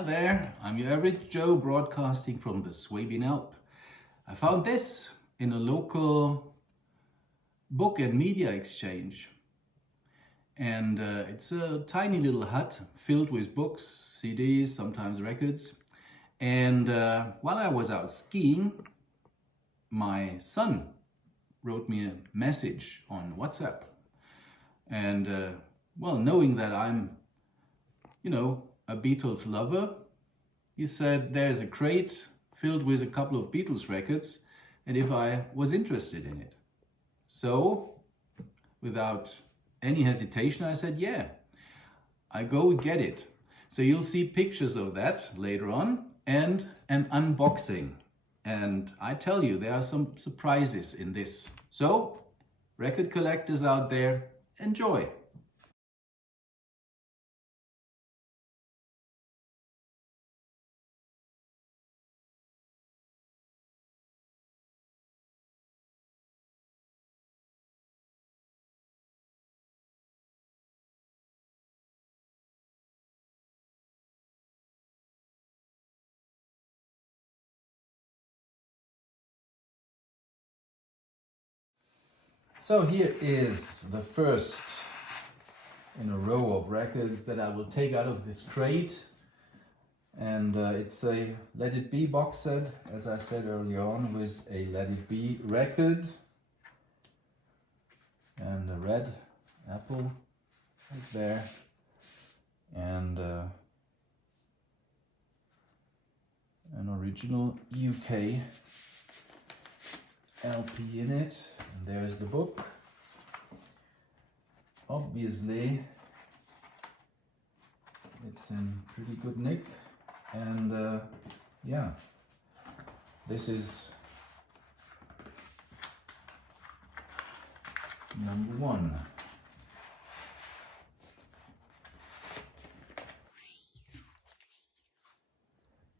Hi there, I'm your average Joe broadcasting from the Swabian Alp. I found this in a local book and media exchange. And it's a tiny little hut filled with books, CDs, sometimes records. And while I was out skiing, my son wrote me a message on WhatsApp. And well, knowing that I'm, a Beatles lover, he said there's a crate filled with a couple of Beatles records and if I was interested in it. So, without any hesitation, I said, yeah, I go get it. So you'll see pictures of that later on and an unboxing. And I tell you, there are some surprises in this. So, record collectors out there, enjoy. So here is the first in a row of records that I will take out of this crate. And it's a Let It Be box set, as I said earlier on, with a Let It Be record and a red apple right there, and an original UK LP in it. And there's the book. Obviously, it's in pretty good nick. And yeah, this is number one.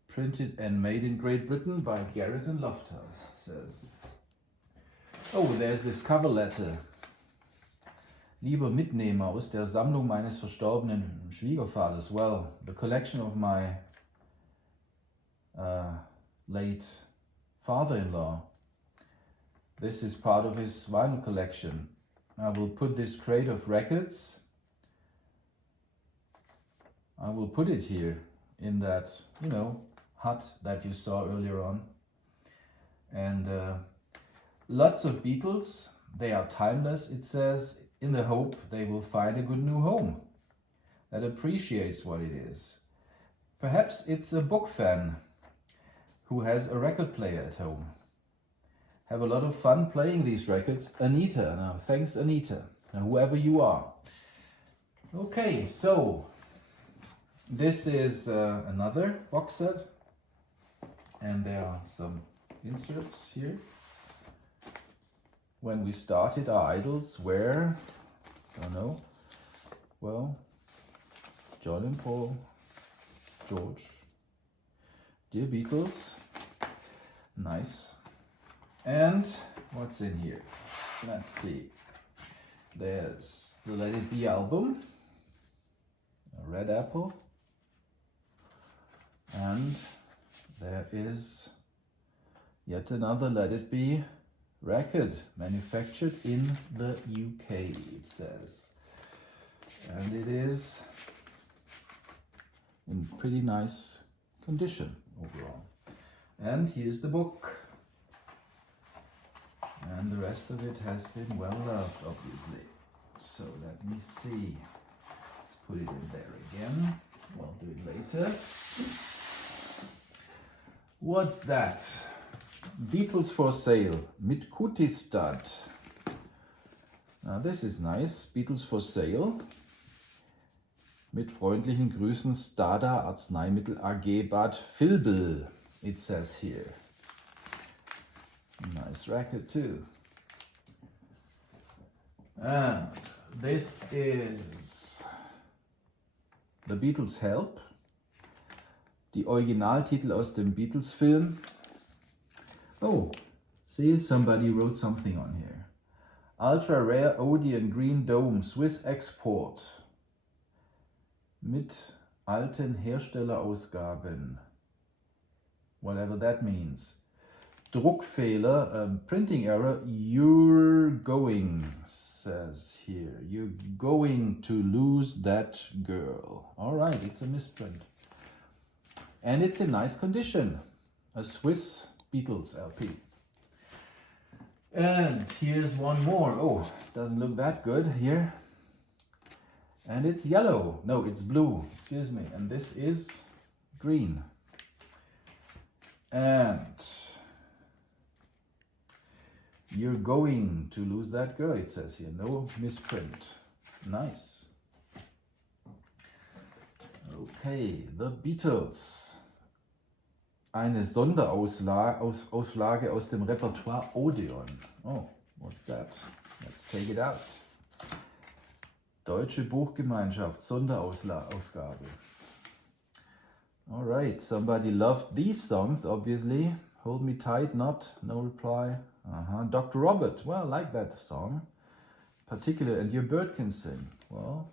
Printed and made in Great Britain by Garrett and Lofthouse, it says. Oh, there's this cover letter. Lieber Mitnehmer aus der Sammlung meines verstorbenen Schwiegervaters. Well, the collection of my late father-in-law. This is part of his vinyl collection. I will put this crate of records, I will put it here in that, hut that you saw earlier on. And lots of Beatles. They are timeless, it says, in the hope they will find a good new home that appreciates what it is. Perhaps it's a book fan who has a record player at home. Have a lot of fun playing these records. Anita, now thanks Anita, and whoever you are. Okay, so this is another box set, and there are some inserts here. When we started, our idols were, I don't know, well, John and Paul, George, dear Beatles, nice. And what's in here? Let's see. There's the Let It Be album, a red apple, and there is yet another Let It Be record, manufactured in the UK, it says. And it is in pretty nice condition overall. And here's the book. And the rest of it has been well loved, obviously. So let me see. Let's put it in there again. We'll do it later. What's that? Beatles for sale, mit Kutistad. Now this is nice. Beatles for sale. Mit freundlichen Grüßen, Stada Arzneimittel AG Bad Vilbel, it says here. Nice record too. And this is The Beatles Help. Die Originaltitel aus dem Beatles-Film. Oh, see, somebody wrote something on here. Ultra Rare Odeon Green Dome, Swiss Export. Mit alten Herstellerausgaben. Whatever that means. Druckfehler, printing error, you're going, says here. You're going to lose that girl. All right, it's a misprint. And it's in nice condition. A Swiss Beatles LP. And here's one more. Oh, doesn't look that good here. And it's yellow. No, it's blue. Excuse me. And this is green. And you're going to lose that girl, it says here. No misprint. Nice. Okay, the Beatles. Eine Sonderauflage aus dem Repertoire Odeon. Oh, what's that? Let's take it out. Deutsche Buchgemeinschaft, Sonderausgabe. All right, somebody loved these songs, obviously. Hold Me Tight, Not, No Reply. Dr. Robert, well, I like that song. Particular, and Your Bird Can Sing. Well,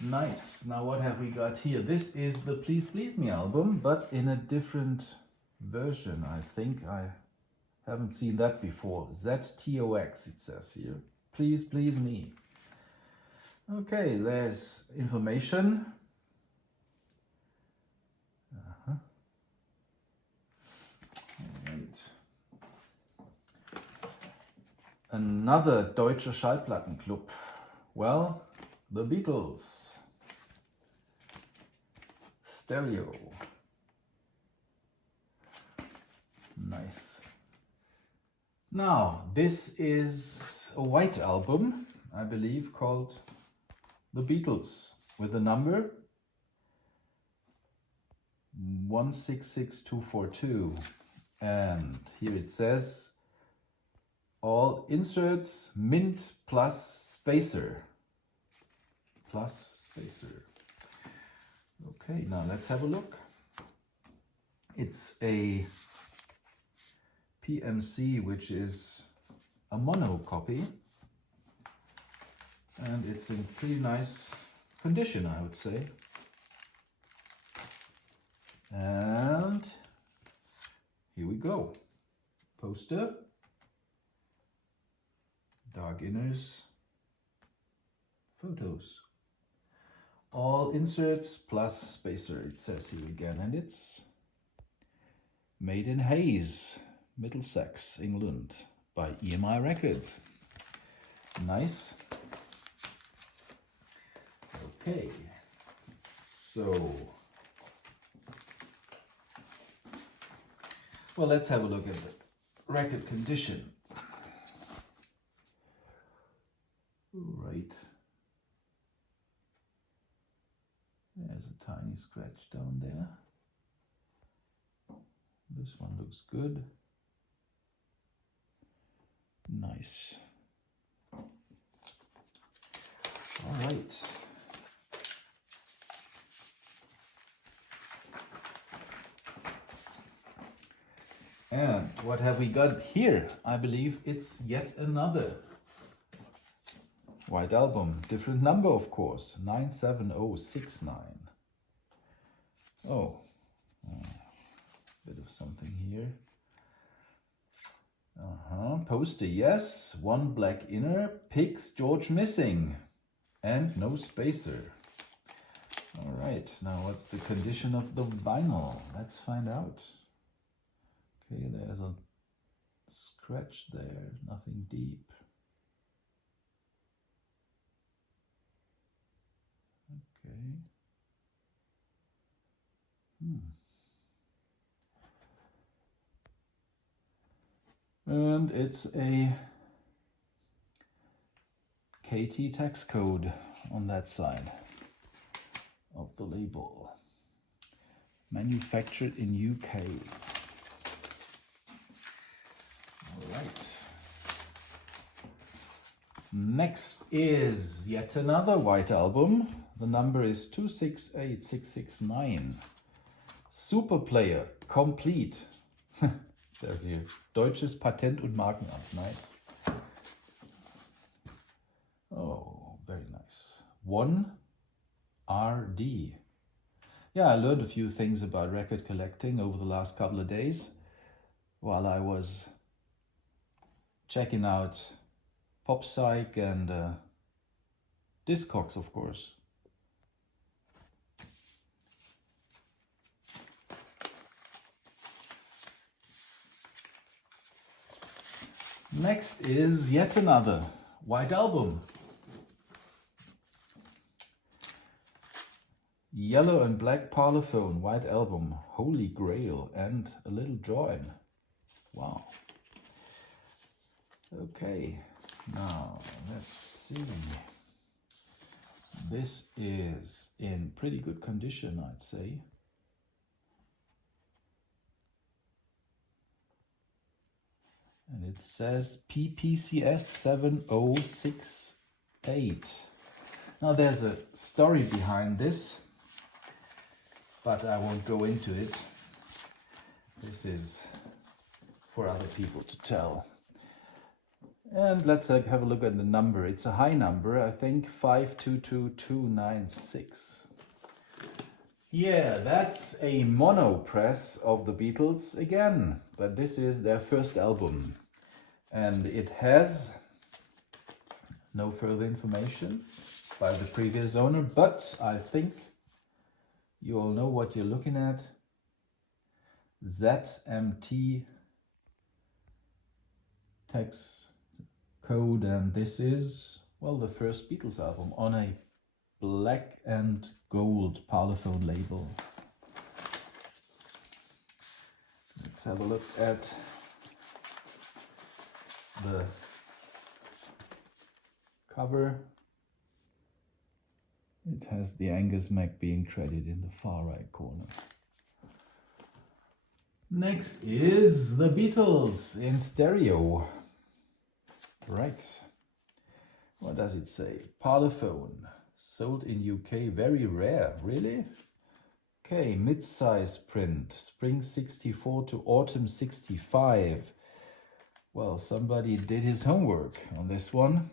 nice. Now what have we got here? This is the Please Please Me album, but in a different version. I think I haven't seen that before. ZTOX, it says here. Please Please Me. Okay, there's information. Right. Another Deutscher Schallplattenclub. Well, the Beatles. Stereo. Nice. Now, this is a white album, I believe, called The Beatles, with the number 166242. And here it says, all inserts mint plus spacer. Plus spacer. Okay, now let's have a look. It's a PMC, which is a mono copy. And it's in pretty nice condition, I would say. And here we go. Poster. Dark inners. Photos. All inserts plus spacer, it says here again. And it's made in Hayes, Middlesex, England, by EMI Records. Nice. Okay, so, well, let's have a look at the record condition. Right. There's a tiny scratch down there. This one looks good. Nice. All right. And what have we got here? I believe it's yet another white album. Different number, of course. 97069. Oh, bit of something here. Poster, yes. One black inner. Pigs, George missing. And no spacer. All right, now what's the condition of the vinyl? Let's find out. Okay, there's a scratch there, nothing deep. Okay. And it's a KT tax code on that side of the label. Manufactured in UK. All right. Next is yet another white album. The number is 268669. Super Player, complete. Says here. Deutsches Patent- und Markenamt. Nice. Oh, very nice. 1RD. Yeah, I learned a few things about record collecting over the last couple of days while I was checking out Pop Psych and Discogs, of course. Next is yet another white album. Yellow and Black Parlophone white album, Holy Grail and a Little Join. Wow. Okay, now let's see. This is in pretty good condition, I'd say. And it says PPCS 7068. Now there's a story behind this, but I won't go into it. This is for other people to tell. And let's have a look at the number. It's a high number, I think 522296. Yeah, that's a mono press of the Beatles again, but this is their first album. And it has no further information by the previous owner, but I think you all know what you're looking at. ZMT text code, and this is, well, the first Beatles album on a black and gold Parlophone label. Let's have a look at the cover. It has the Angus Mac being credited in the far right corner. Next is the Beatles in stereo. Right. What does it say? Parlophone. Sold in UK. Very rare. Really? Okay, mid-size print. Spring 64 to autumn 65. Well, somebody did his homework on this one.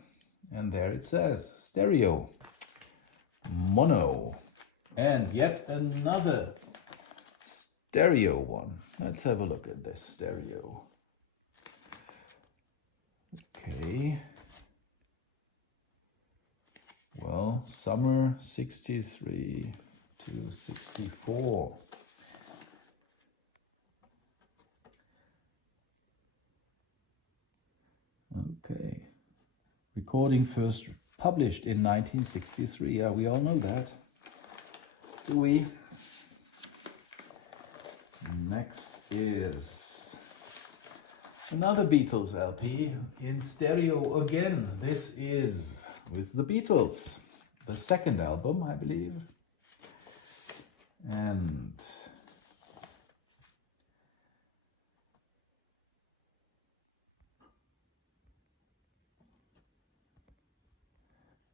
And there it says, stereo. Mono. And yet another stereo one. Let's have a look at this stereo. Okay. Well, summer 63 to 64. Okay. Recording first published in 1963. Yeah, we all know that. Do we? Next is another Beatles LP in stereo again. This is with the Beatles, the second album, I believe. And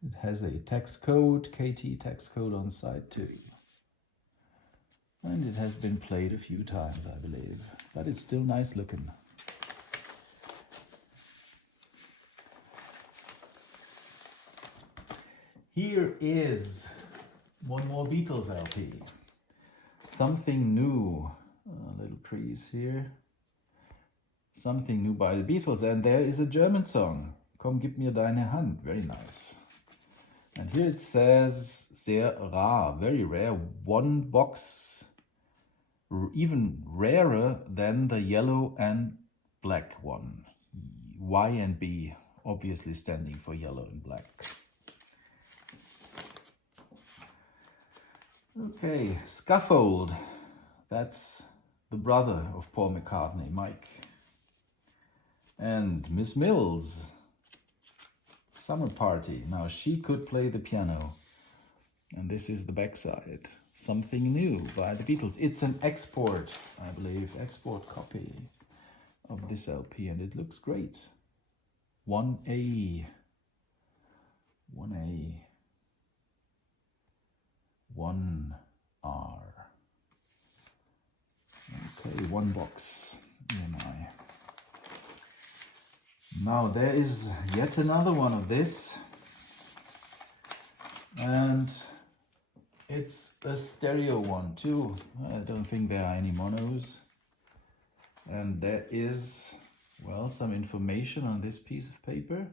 it has a text code, KT text code on side 2. And it has been played a few times, I believe, but it's still nice looking. Here is one more Beatles LP. Something new. A little crease here. Something new by the Beatles. And there is a German song. Komm, gib mir deine Hand. Very nice. And here it says, sehr rar, very rare. One box, even rarer than the yellow and black one. Y and B, obviously standing for yellow and black. Okay, Scaffold. That's the brother of Paul McCartney, Mike. And Miss Mills, Summer Party. Now she could play the piano. And this is the backside. Something new by the Beatles. It's an export, I believe, export copy of this LP, and it looks great. 1A. 1A. 1R. Okay, one box. EMI. Now there is yet another one of this. And it's a stereo one too. I don't think there are any monos. And there is, well, some information on this piece of paper.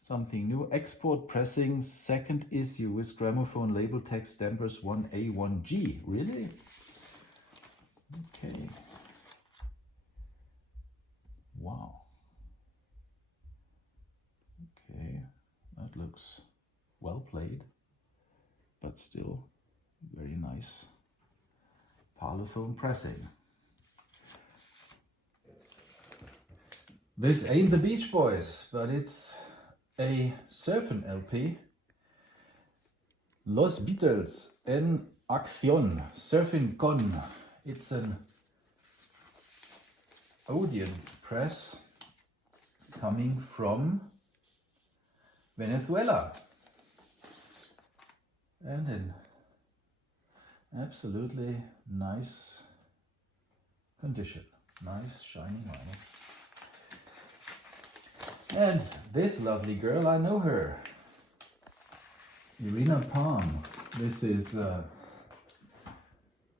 Something new. Export pressing, second issue with gramophone label text dampers 1A, 1G. Really? Okay. Wow. Okay, that looks well played, but still very nice parlophone pressing. This ain't the Beach Boys, but it's a surfing LP. Los Beatles en Acción, Surfing Con. It's an Odeon press coming from Venezuela. And in absolutely nice condition. Nice shining vinyl. And this lovely girl, I know her. Irina Palm. This is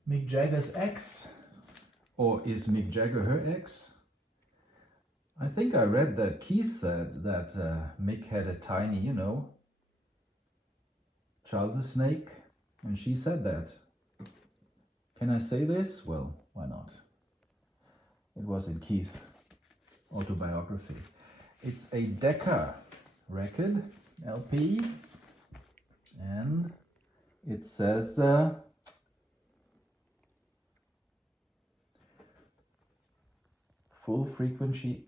Mick Jagger's ex. Or is Mick Jagger her ex? I think I read that Keith said that Mick had a tiny, you know, trouser snake. And she said that. Can I say this? Well, why not? It was in Keith's autobiography. It's a Decca record, LP, and it says full frequency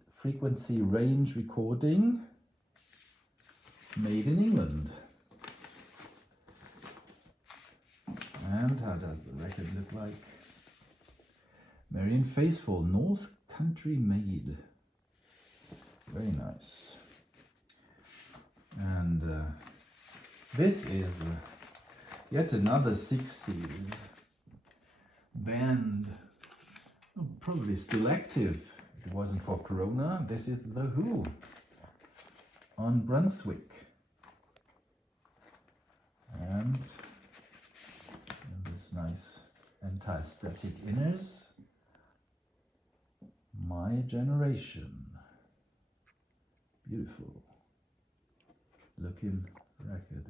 range recording, made in England. And how does the record look like? Marian Faithfull, North Country made. Very nice. And this is yet another 60s band, probably still active if it wasn't for Corona. This is The Who on Brunswick. And this nice anti-static inners. My Generation. Beautiful looking record.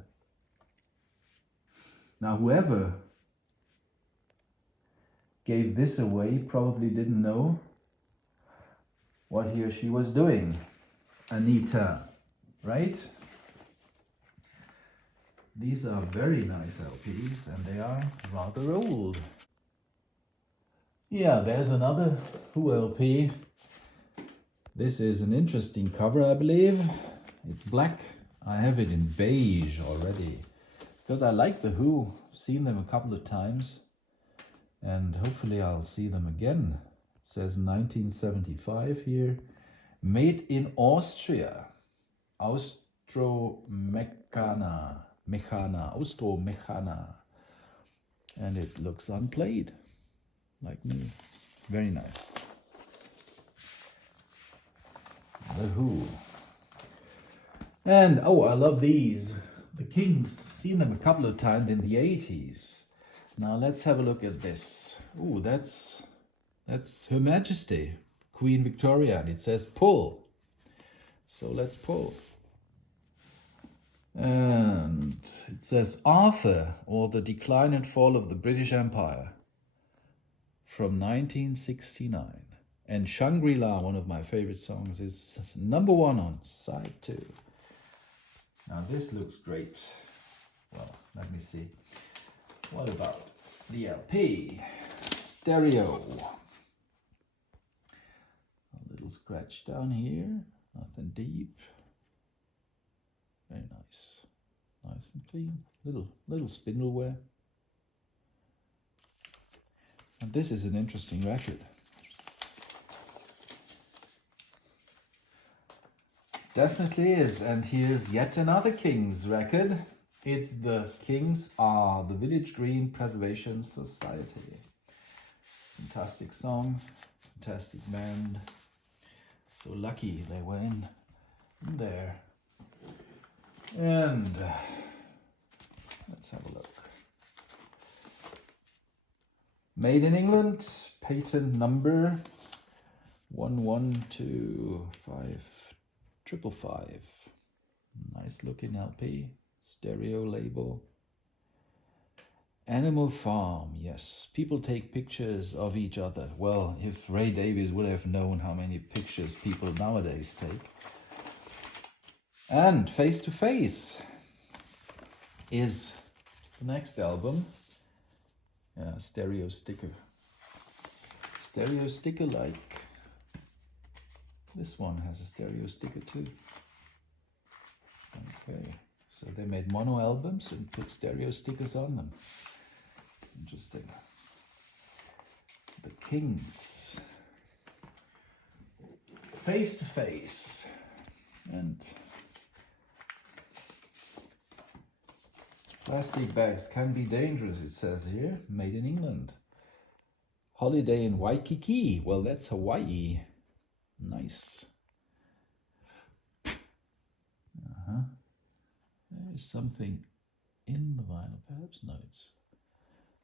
Now whoever gave this away probably didn't know what he or she was doing. Anita, right? These are very nice LPs and they are rather old. Yeah, there's another Who LP. This is an interesting cover, I believe. It's black. I have it in beige already because I like The Who. Seen them a couple of times and hopefully I'll see them again. It says 1975 here. Made in Austria. Austro-Mechana. And it looks unplayed, like new. Very nice. The Who. And, oh, I love these. The Kings. Seen them a couple of times in the 80s. Now let's have a look at this. Oh, that's Her Majesty, Queen Victoria. And it says pull. So let's pull. And it says Arthur, or the Decline and Fall of the British Empire, from 1969. And Shangri-La, one of my favorite songs, is number 1 on side 2. Now this looks great. Well, let me see. What about the LP? Stereo. A little scratch down here, nothing deep. Very nice. Nice and clean. Little spindle wear. And this is an interesting record. Definitely is. And here's yet another Kings record. It's the Kings are the Village Green Preservation Society. Fantastic song, fantastic band. So lucky they were in there. And Let's have a look. Made in England, patent number 112555. Nice looking LP, stereo label. Animal Farm, yes. People take pictures of each other. Well, if Ray Davies would have known how many pictures people nowadays take. And Face to Face is the next album. Stereo sticker. Stereo sticker like. This one has a stereo sticker too. Okay, so they made mono albums and put stereo stickers on them. Interesting. The Kings. Face to Face. And plastic bags can be dangerous, it says here. Made in England. Holiday in Waikiki. Well, that's Hawaii. Nice. There's something in the vinyl, perhaps? No, it's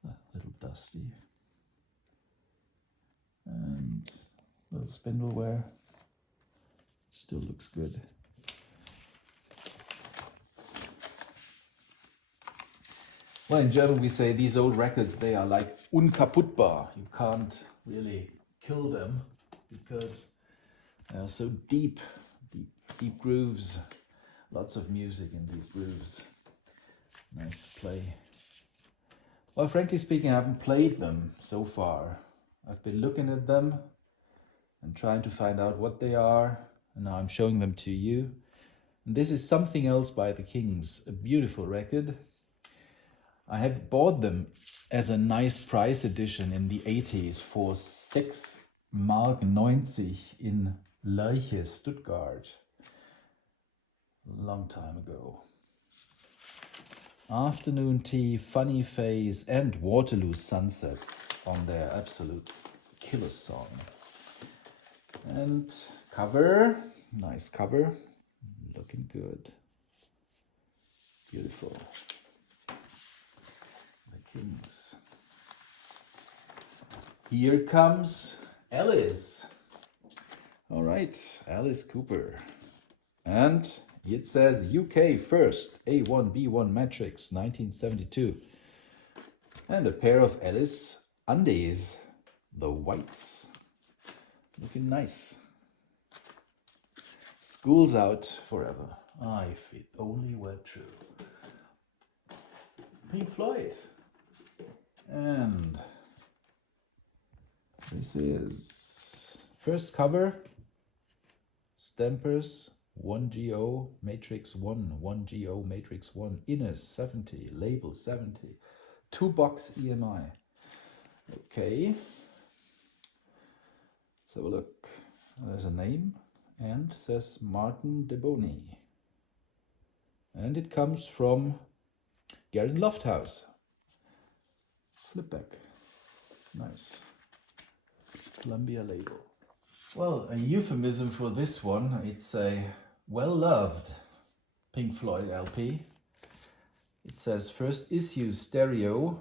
a little dusty. And a little spindle wear. Still looks good. Well, in German we say these old records, they are like unkaputtbar. You can't really kill them because they are so deep grooves. Lots of music in these grooves. Nice to play. Well, frankly speaking, I haven't played them so far. I've been looking at them and trying to find out what they are, and now I'm showing them to you. And this is Something Else by the Kings, a beautiful record. I have bought them as a nice price edition in the 80s for 6 Mark 90 in Lerche, Stuttgart. A long time ago. Afternoon Tea, Funny Face and Waterloo Sunsets on their absolute killer song. And cover, nice cover, looking good. Beautiful. The Kings. Here comes Alice. All right, Alice Cooper. And it says UK first, A1B1 Matrix, 1972. And a pair of Alice undies, the whites. Looking nice. School's out forever. If it only were true. Pink Floyd. And this is first cover, Stampers 1GO Matrix 1, 1GO Matrix 1, Innes 70, label 70, 2-box EMI. Okay, let's have a look. There's a name and says Martin Deboni. And it comes from Garen Lofthouse. Flipback. Nice. Columbia label. Well, a euphemism for this one, it's a well-loved Pink Floyd LP. It says first issue stereo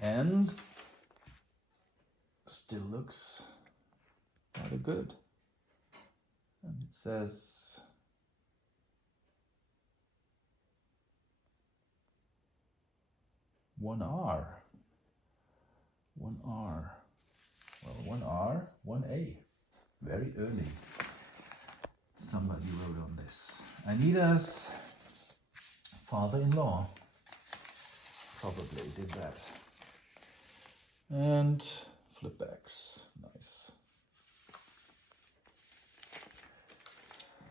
and still looks rather good. And it says one R. Well, 1 R, 1 A. Very early. Somebody wrote on this. Anita's father-in-law probably did that. And flipbacks. Nice.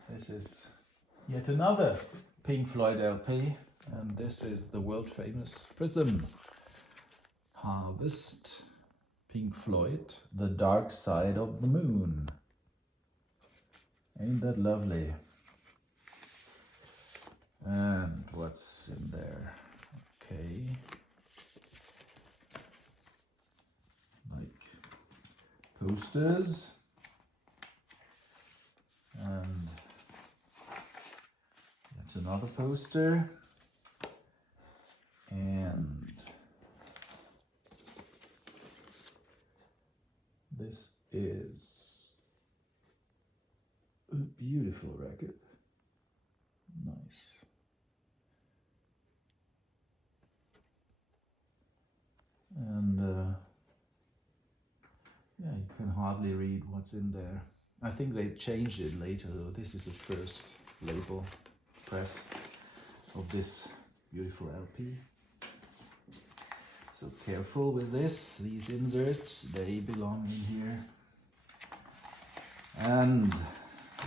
This is yet another Pink Floyd LP. And this is the world famous Prism. Harvest, Pink Floyd, The Dark Side of the Moon. Ain't that lovely? And what's in there? Okay. Like posters. And that's another poster. this is a beautiful record. Nice. And yeah, you can hardly read what's in there. I think they changed it later though. This is the first label press of this beautiful LP. So careful with this, these inserts, they belong in here. And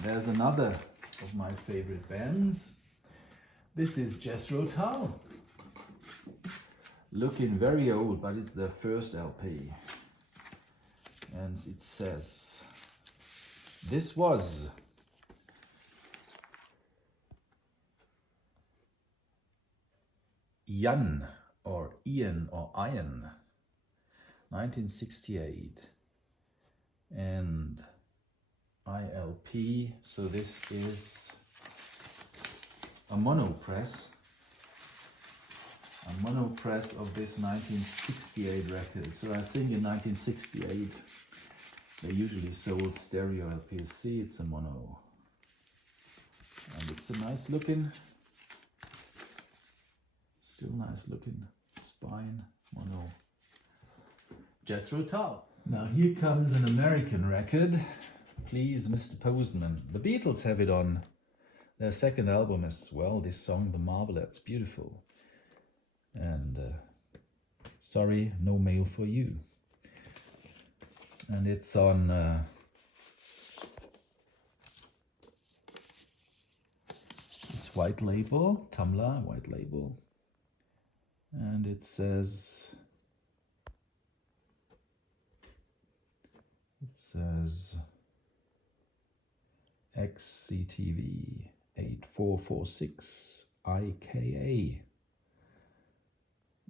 there's another of my favorite bands. This is Jethro Tull. Looking very old, but it's their first LP. And it says, this was Ian or 1968. And ILP, so this is a mono press of this 1968 record. So I think in 1968 they usually sold stereo LPs. See, it's a mono. And it's a nice looking, still nice looking spine mono. Jethro Tull. Now here comes an American record. Please, Mr. Postman. The Beatles have it on their second album as well, this song, The Marvelettes. Beautiful. And sorry, no mail for you. And it's on this white label, Tumblr white label. And it says, XCTV 8446 IKA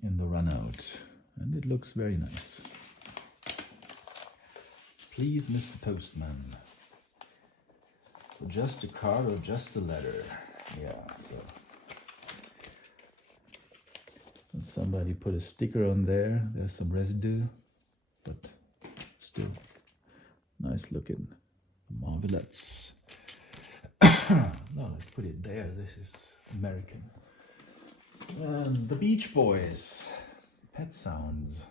in the runout, and it looks very nice. Please, Mr. Postman. So just a card or just a letter? Yeah, so. And somebody put a sticker on there. There's some residue, but still nice looking. Marvelettes. No, let's put it there. This is American. And the Beach Boys, Pet Sounds.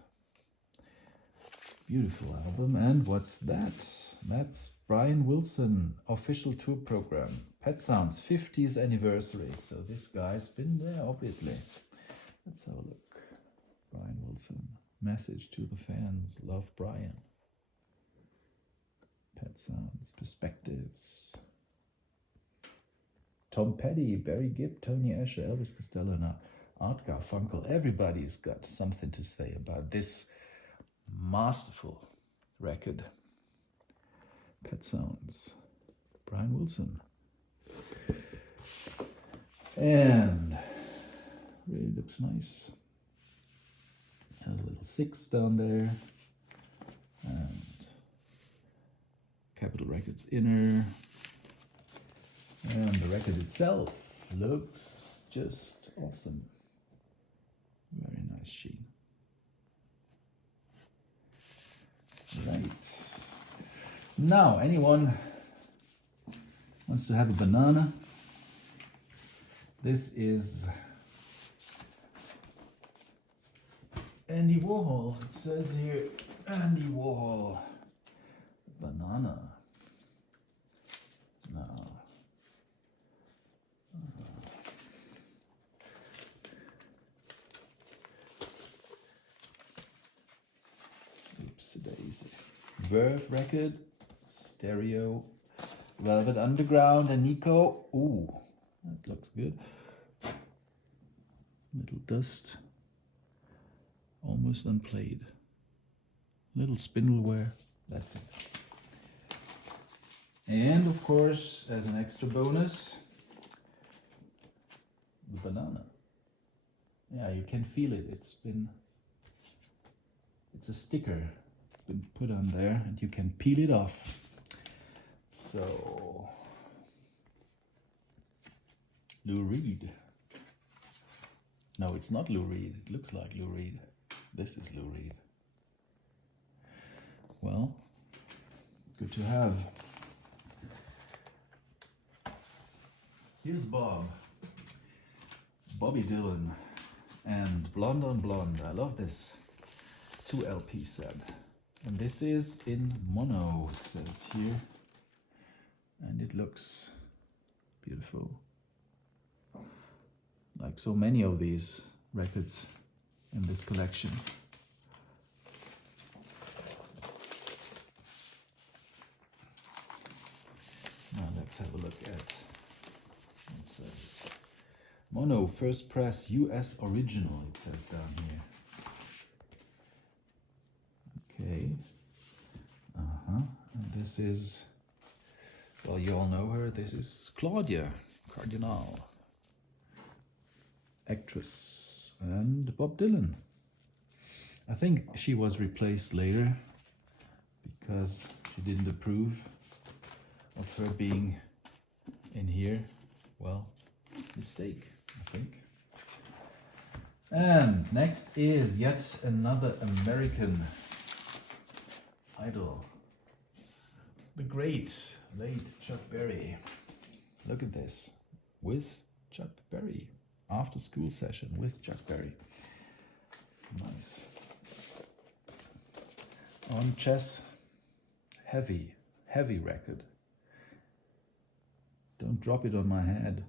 Beautiful album. And what's that? That's Brian Wilson official tour program. Pet Sounds 50th anniversary. So this guy's been there, obviously. Let's have a look. Brian Wilson. Message to the fans. Love, Brian. Pet Sounds. Perspectives. Tom Petty, Barry Gibb, Tony Asher, Elvis Costello, and Art Garfunkel. Everybody's got something to say about this masterful record. Pet Sounds. Brian Wilson. And really looks nice. Has a little 6 down there. And Capitol Records inner. And the record itself looks just awesome. Very nice sheen. Right. Now, anyone wants to have a banana? This is Andy Warhol. It says here, Andy Warhol. Banana. Now. Daisy. Verve record, stereo, Velvet Underground, and Nico. Ooh, that looks good. Little dust, almost unplayed. Little spindle wear, that's it. And of course, as an extra bonus, the banana. Yeah, you can feel it. It's a sticker been put on there, and you can peel it off. So Lou Reed. No, it's not Lou Reed. It looks like Lou Reed. This is Lou Reed. Well, Good to have. Here's Bobby Dylan, and Blonde on Blonde. I love this 2 LP set. And this is in mono, it says here. And it looks beautiful. Like so many of these records in this collection. Now let's have a look at, it says mono first press US original, it says down here. Okay. And this is, well, you all know her. This is Claudia Cardinal, actress, and Bob Dylan. I think she was replaced later because she didn't approve of her being in here. Well, mistake, I think. And next is yet another American idol. The great late Chuck Berry. Look at this. With Chuck Berry. After school session with Chuck Berry. Nice. On chess. Heavy record. Don't drop it on my head.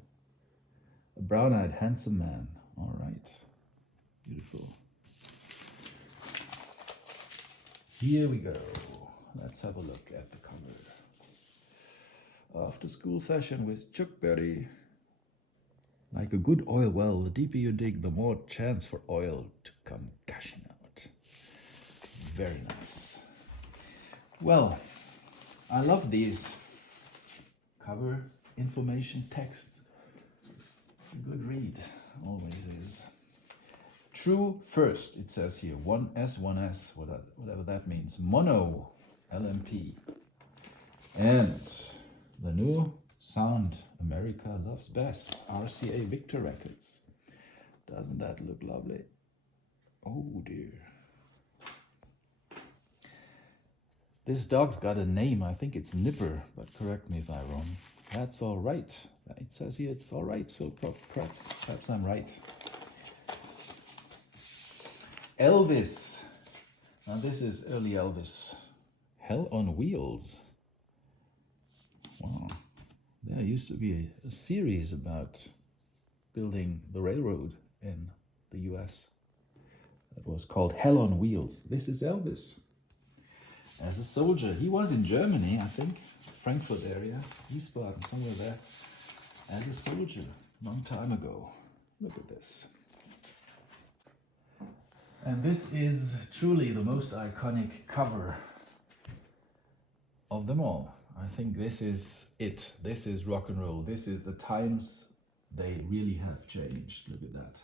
A brown-eyed handsome man. All right. Beautiful. Here we go. Let's have a look at the cover. After school session with Chuck Berry. Like a good oil well, the deeper you dig, the more chance for oil to come gushing out. Very nice. Well, I love these cover information texts. It's a good read, always is. True first, it says here, 1S, whatever that means. Mono, LMP. And the new sound America loves best, RCA Victor Records. Doesn't that look lovely? Oh dear. This dog's got a name, I think it's Nipper, but correct me if I'm wrong. That's all right. It says here it's all right, so perhaps I'm right. Elvis. Now this is early Elvis. Hell on Wheels. Wow. There used to be a series about building the railroad in the US. That was called Hell on Wheels. This is Elvis. As a soldier. He was in Germany, I think. Frankfurt area. Wiesbaden, somewhere there. As a soldier. Long time ago. Look at this. And this is truly the most iconic cover of them all. I think this is it. This is rock and roll. This is the times they really have changed. Look at that.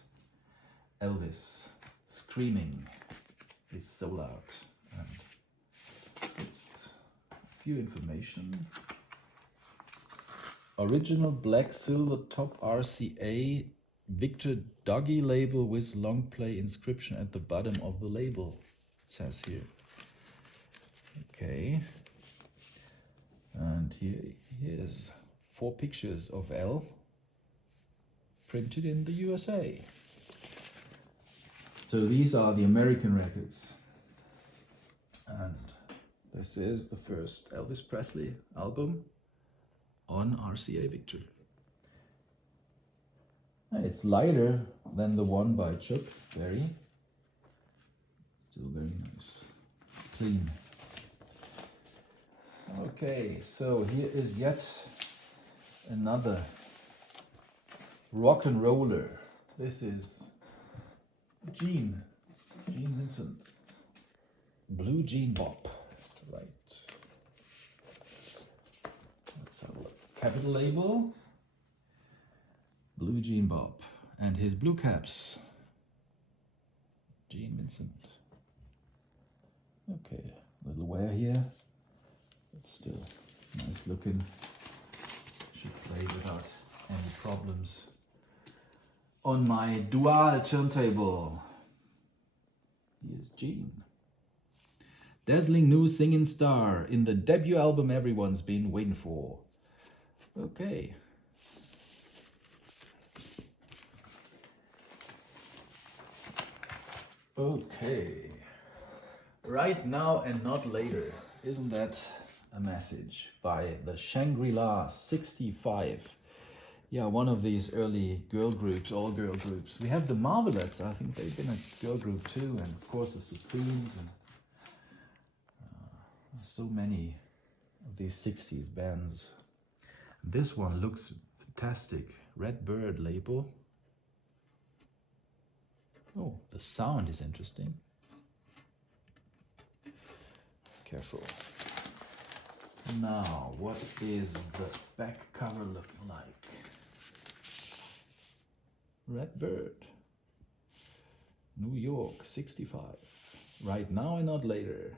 Elvis screaming his soul out. And it's a few information. Original black silver top RCA Victor Doggy label with long play inscription at the bottom of the label, it says here. Okay. And here's 4 pictures of L printed in the USA. So these are the American records. And this is the first Elvis Presley album on RCA Victor. It's lighter than the one by Chuck Berry. Still very nice. Clean. Okay, so here is yet another rock and roller. This is Gene Vincent. Blue Jean Bop. Right. Let's have a look. Capital label. Blue Jean Bop. And his blue caps. Gene Vincent. Okay, little wear here. But still nice looking. Should play without any problems on my dual turntable. Here's Gene. Dazzling new singing star in the debut album everyone's been waiting for. Okay. Okay. Right now and not later. Isn't that a message? By the Shangri-La 65. Yeah, one of these early girl groups, all girl groups. We have the Marvelettes. I think they've been a girl group too. And of course the Supremes. And so many of these 60s bands. This one looks fantastic. Red Bird label. Oh, the sound is interesting. Careful. Now, what is the back cover looking like? Red Bird. New York, 65. Right now and not later.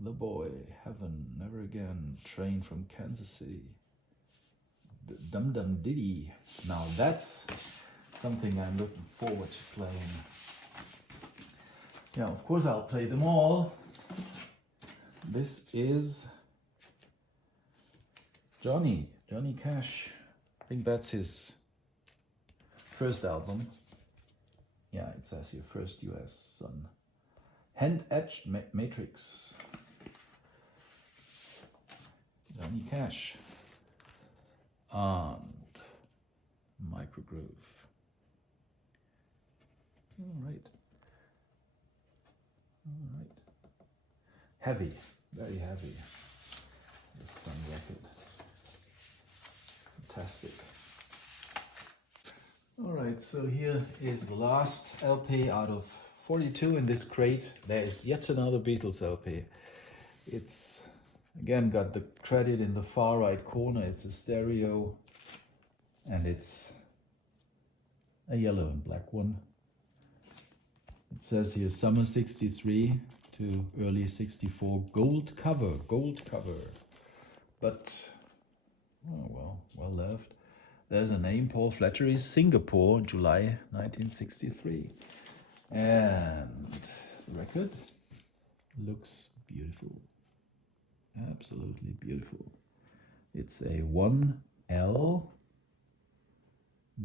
The Boy, Heaven, Never Again, Train from Kansas City. Dum Dum Diddy. Now that's something I'm looking forward to playing. Yeah, of course I'll play them all. This is Johnny Cash. I think that's his first album. Yeah, it says here first US son. Hand-etched matrix. Johnny Cash. And microgroove. All right. Heavy, very heavy. This Sun record. Fantastic. All right, so here is the last LP out of 42 in this crate. There is yet another Beatles LP. It's again got the credit in the far right corner. It's a stereo and it's a yellow and black one. It says here summer 63 to early 64, gold cover. But, oh well left. There's a name, Paul Flattery, Singapore, July 1963. And the record looks beautiful. Absolutely beautiful. It's a 1L,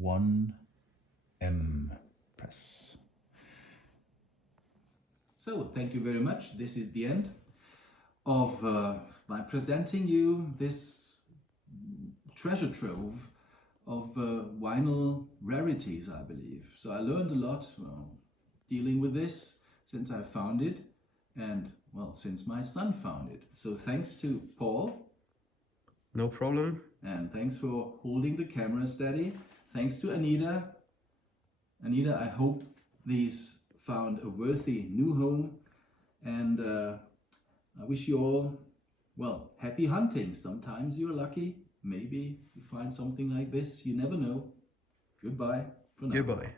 1M press. So, thank you very much. This is the end of my presenting you this treasure trove of vinyl rarities, I believe. So I learned a lot dealing with this since I found it and, well, since my son found it. So thanks to Paul. No problem. And thanks for holding the camera steady. Thanks to Anita. Anita, I hope these found a worthy new home, and I wish you all, well, happy hunting. Sometimes you're lucky, maybe you find something like this, you never know. Goodbye for now. Goodbye.